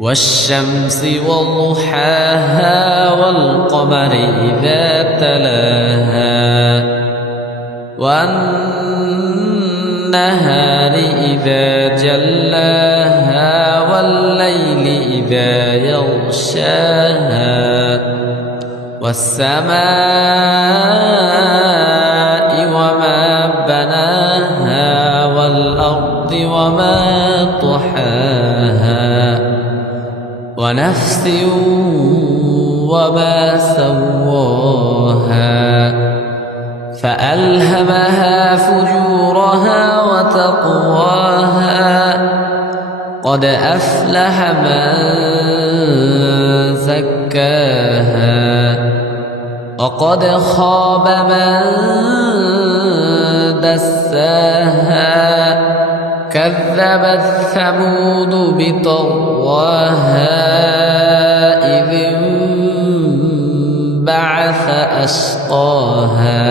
والشمس وضحاها والقمر إذا تلاها والنهار إذا جلاها والليل إذا يغشاها والسماء وما بناها والأرض وما طحاها ونفس وما سواها فألهمها فجورها وتقواها. قد أفلح من زكاها. وقد خاب من دساها. كذبت ثمود بطغواها. أشقاها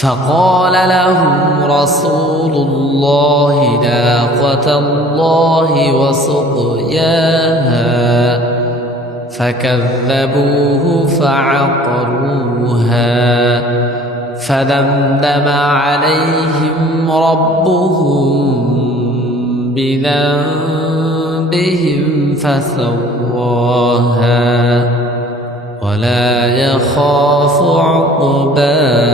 فقال لهم رسول الله ناقة الله وسقياها فكذبوه فعقروها فدمدم عليهم ربهم بذنبهم فسواها ولا يخاف عقباها.